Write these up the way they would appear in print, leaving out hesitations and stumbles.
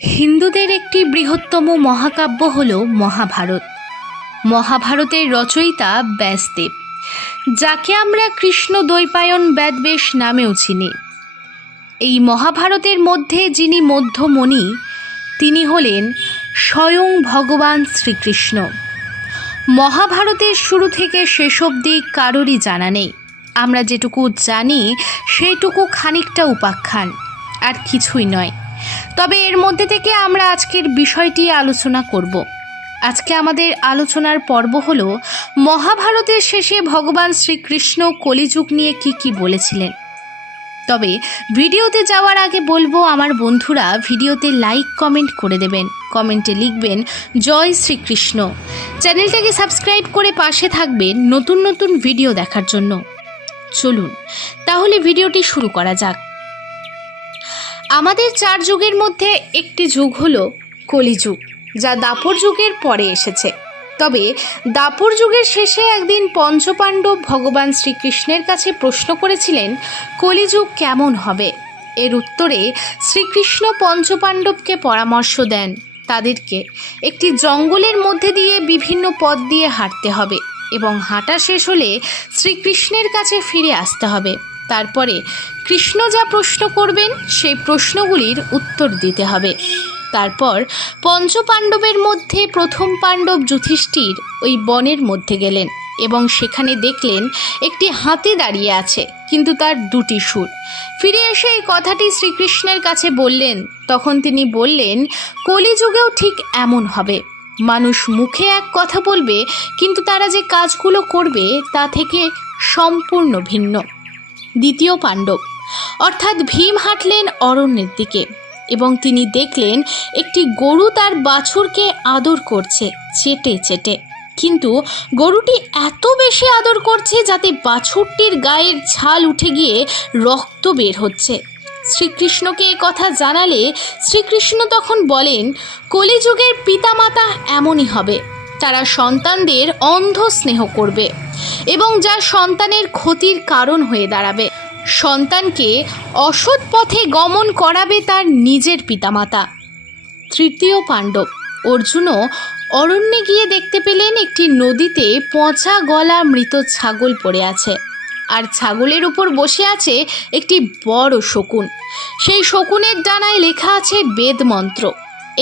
হিন্দুদের একটি বৃহত্তম মহাকাব্য হল মহাভারত। মহাভারতের রচয়িতা ব্যাসদেব, যাকে আমরা কৃষ্ণ দ্বৈপায়ন বেদব্যাস নামেও চিনি। এই মহাভারতের মধ্যে যিনি মধ্যমণি, তিনি হলেন স্বয়ং ভগবান শ্রীকৃষ্ণ। মহাভারতের শুরু থেকে শেষ অবধি কারোরই জানা নেই। আমরা যেটুকু জানি সেটুকু খানিকটা উপাখ্যান, আর কিছুই নয়। তবে এর মধ্যে থেকে আমরা আজকের বিষয়টি আলোচনা করব। আজকে আমাদের আলোচনার পর্ব হলো মহাভারতের শেষে ভগবান শ্রীকৃষ্ণ কলিযুগ নিয়ে কি বলেছিলেন। তবে ভিডিওতে যাওয়ার আগে বলবো, আমার বন্ধুরা ভিডিওতে লাইক কমেন্ট করে দেবেন, কমেন্টে লিখবেন জয় শ্রীকৃষ্ণ। চ্যানেলটাকে সাবস্ক্রাইব করে পাশে থাকবেন নতুন নতুন ভিডিও দেখার জন্য। চলুন তাহলে ভিডিওটি শুরু করা যাক। আমাদের 4 যুগের মধ্যে একটি যুগ হলো কলিযুগ, যা দাপর যুগের পরে এসেছে। তবে দাপর যুগের শেষে একদিন পঞ্চপাণ্ডব ভগবান শ্রীকৃষ্ণের কাছে প্রশ্ন করেছিলেন কলিযুগ কেমন হবে। এর উত্তরে শ্রীকৃষ্ণ পঞ্চপাণ্ডবকে পরামর্শ দেন তাদেরকে একটি জঙ্গলের মধ্যে দিয়ে বিভিন্ন পথ দিয়ে হাঁটতে হবে এবং হাঁটা শেষ হলে শ্রীকৃষ্ণের কাছে ফিরে আসতে হবে। তারপরে কৃষ্ণ যা প্রশ্ন করবেন সেই প্রশ্নগুলির উত্তর দিতে হবে। তারপর পঞ্চপাণ্ডবের মধ্যে প্রথম পাণ্ডব যুধিষ্ঠির ওই বনের মধ্যে গেলেন এবং সেখানে দেখলেন একটি হাতি দাঁড়িয়ে আছে, কিন্তু তার 2টি সুর। ফিরে এসে এই কথাটি শ্রীকৃষ্ণের কাছে বললেন। তখন তিনি বললেন, কলিযুগেও ঠিক এমন হবে। মানুষ মুখে এক কথা বলবে, কিন্তু তারা যে কাজগুলো করবে তা থেকে সম্পূর্ণ ভিন্ন। দ্বিতীয় পাণ্ডব অর্থাৎ ভীম হাঁটলেন অরণ্যের দিকে এবং তিনি দেখলেন একটি গরু তার বাছুরকে আদর করছে চেটে চেটে, কিন্তু গরুটি এত বেশি আদর করছে যাতে বাছুরটির গায়ের ছাল উঠে গিয়ে রক্ত বের হচ্ছে। শ্রীকৃষ্ণকে এ কথা জানালে শ্রীকৃষ্ণ তখন বলেন, কলিযুগের পিতামাতা এমনই হবে। তারা সন্তানদের অন্ধ স্নেহ করবে এবং যা সন্তানের ক্ষতির কারণ হয়ে দাঁড়াবে। সন্তানকে অসৎ পথে গমন করাবে তার নিজের পিতামাতা। তৃতীয় পাণ্ডব অর্জুনও অরণ্যে গিয়ে দেখতে পেলেন একটি নদীতে পচা গলা মৃত ছাগল পড়ে আছে, আর ছাগলের উপর বসে আছে একটি বড় শকুন। সেই শকুনের ডানায় লেখা আছে বেদ মন্ত্র।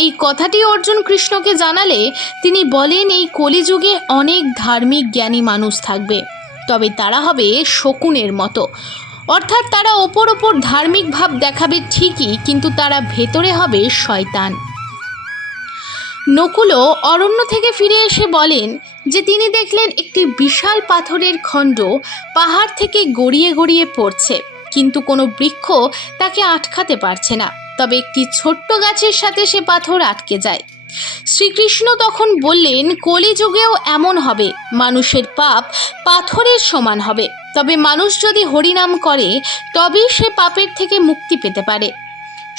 এই কথাটি অর্জুন কৃষ্ণকে জানালে তিনি বলেন, এই কলিযুগে অনেক ধার্মিক জ্ঞানী মানুষ থাকবে, তবে তারা হবে শকুনের মতো। অর্থাৎ তারা ওপর ধার্মিক ভাব দেখাবে ঠিকই, কিন্তু তারা ভেতরে হবে শয়তান। নকুলও অরণ্য থেকে ফিরে এসে বলেন যে তিনি দেখলেন একটি বিশাল পাথরের খণ্ড পাহাড় থেকে গড়িয়ে গড়িয়ে পড়ছে, কিন্তু কোনো বৃক্ষ তাকে আটকাতে পারছে না। তবে একটি ছোট্ট গাছের সাথে সে পাথর আটকে যায়। শ্রীকৃষ্ণ তখন বললেন, কলিযুগেও এমন হবে। মানুষের পাপ পাথরের সমান হবে, তবে মানুষ যদি হরিনাম করে তবেই সে পাপের থেকে মুক্তি পেতে পারে।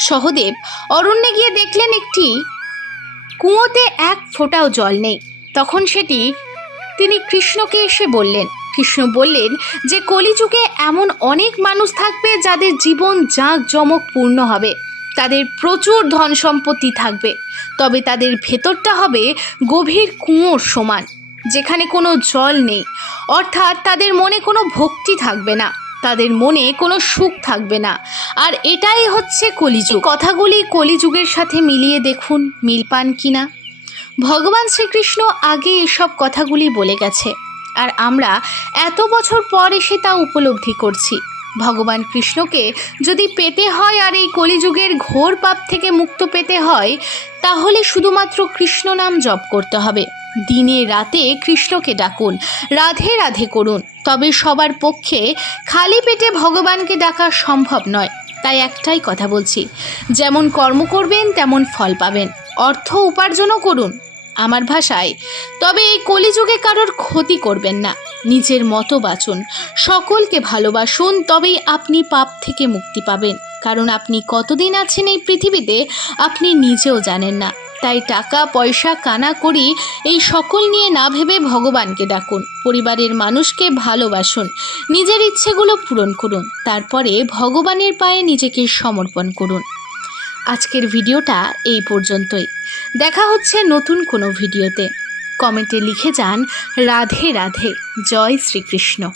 সহদেব অরণ্যে গিয়ে দেখলেন একটি কুয়োতে এক ফোঁটাও জল নেই। তখন তিনি কৃষ্ণকে এসে বললেন। কৃষ্ণ বললেন যে কলিযুগে এমন অনেক মানুষ থাকবে যাদের জীবন জাঁকজমকপূর্ণ হবে, তাদের প্রচুর ধন সম্পত্তি থাকবে, তবে তাদের ভেতরটা হবে গভীর কুয়োর সমান, যেখানে কোনো জল নেই। অর্থাৎ তাদের মনে কোনো ভক্তি থাকবে না, তাদের মনে কোনো সুখ থাকবে না। আর এটাই হচ্ছে কলিযুগ। কথাগুলি কলিযুগের সাথে মিলিয়ে দেখুন মিল পান কিনা। ভগবান শ্রীকৃষ্ণ আগে এসব কথাগুলি বলে গেছে, আর আমরা এত বছর পর এসে তা উপলব্ধি করছি। ভগবান কৃষ্ণকে যদি পেতে হয় আর এই কলিযুগের ঘোর পাপ থেকে মুক্ত পেতে হয়, তাহলে শুধুমাত্র কৃষ্ণ নাম জপ করতে হবে। দিনে রাতে কৃষ্ণকে ডাকুন, রাধে রাধে করুন। তবে সবার পক্ষে খালি পেটে ভগবানকে ডাকা সম্ভব নয়। তাই একটাই কথা বলছি, যেমন কর্ম করবেন তেমন ফল পাবেন। অর্থ উপার্জনও করুন আমার ভাষায়, তবে এই কলিযুগে কারোর ক্ষতি করবেন না। নিজের মতো বাঁচুন, সকলকে ভালোবাসুন, তবেই আপনি পাপ থেকে মুক্তি পাবেন। কারণ আপনি কতদিন আছেন এই পৃথিবীতে আপনি নিজেও জানেন না। তাই টাকা পয়সা কানাকড়ি এই সকল নিয়ে না ভেবে ভগবানকে ডাকুন, পরিবারের মানুষকে ভালোবাসুন, নিজের ইচ্ছেগুলো পূরণ করুন, তারপরে ভগবানের পায়ে নিজেকে সমর্পণ করুন। আজকের ভিডিওটা এই পর্যন্তই। দেখা হচ্ছে নতুন কোনো ভিডিওতে। কমেন্টে লিখে যান রাধে রাধে, জয় শ্রীকৃষ্ণ।